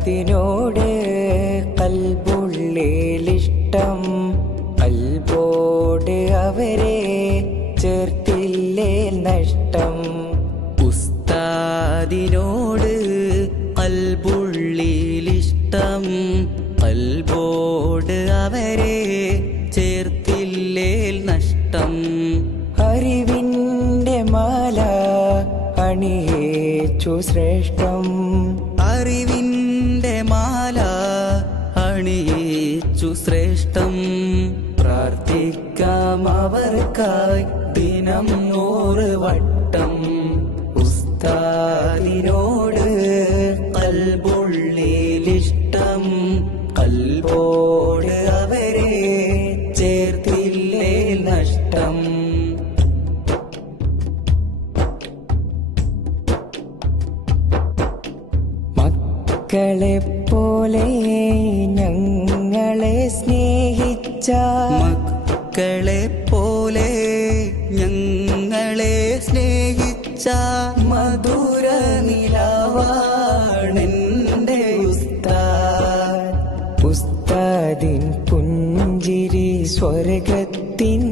ഉസ്താദിനോട് കൽബുള്ളിലിഷ്ടം, കൽബോട് അവരെ ചേർത്തില്ലേ നഷ്ടം. ഉസ്താദിനോട് കൽബുള്ളിലിഷ്ടം, കൽബോട് അവരെ ചേർത്തില്ലേ നഷ്ടം. അറിവിൻ്റെ മാല അണിയേച്ചു ശ്രേഷ്ഠം, അറിവിൻ്റെ മാല അണിയിച്ചു ശ്രേഷ്ഠം. പ്രാർത്ഥിക്കാം അവർക്കായി ദിനം 100 വട്ടം. ഉസ്താദിനോട് കൽബുള്ളിലിഷ്ടം, കൽബോട് അവരെ ചേർത്തില്ലേ നഷ്ടം. മക്കളെപ്പോലെ ഞങ്ങളെ സ്നേഹിച്ച, മക്കളെ പോലെ ഞങ്ങളെ സ്നേഹിച്ച മധുര നിലവാണെന്റെ ഉസ്താദ്. ഉസ്താദിൻ പുഞ്ചിരി സ്വർഗത്തിൻ